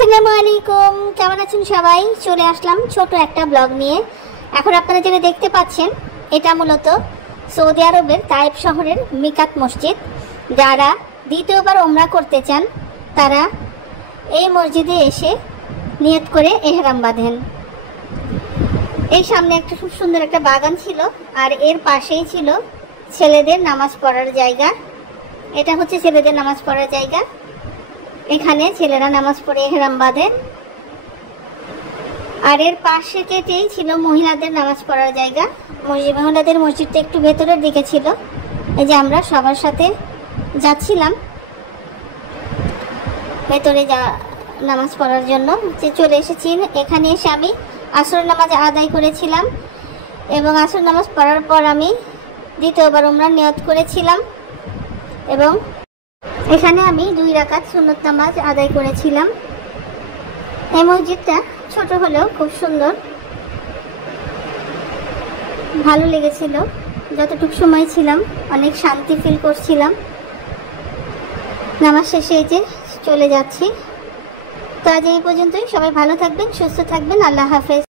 আসসালামু আলাইকুম, কেমন আছেন সবাই? চলে আসলাম ছোট একটা ব্লগ নিয়ে। এখন আপনারা যেটা দেখতে পাচ্ছেন এটা মূলত সৌদি আরবের তায়েফ শহরের মিকাত মসজিদ। যারা দ্বিতীয়বার ওমরা করতে চান তারা এই মসজিদে এসে নিয়ত করে এহরাম বাঁধেন। এই সামনে একটা খুব সুন্দর একটা বাগান ছিল, আর এর পাশেই ছিল ছেলেদের নামাজ পড়ার জায়গা। এটা হচ্ছে ছেলেদের নামাজ পড়ার জায়গা। এখানে ছেলেরা নামাজ পড়ে এহরাম বাঁধে। আর এর পাশে কেটেই ছিল মহিলাদের নামাজ পড়ার জায়গা। মহিলাদের মসজিদটা একটু ভেতরের দিকে ছিল। এই যে আমরা সবার সাথে যাচ্ছিলাম ভেতরে নামাজ পড়ার জন্য। যে চলে এসেছি এখানে এসে আমি আসর নামাজ আদায় করেছিলাম, এবং আসর নামাজ পড়ার পর আমি দ্বিতীয়বার উমরা নিয়ত করেছিলাম, এবং এখানে আমি 2 রাকাত সুন্নত নামাজ আদায় করেছিলাম। এই মসজিদটা ছোট হলেও খুব সুন্দর, ভালো লেগেছিল। যতটুকু সময় ছিলাম অনেক শান্তি ফিল করছিলাম। নামাজ শেষে এই যে চলে যাচ্ছি। তো আজ এই পর্যন্তই। সবাই ভালো থাকবেন, সুস্থ থাকবেন। আল্লাহ হাফেজ।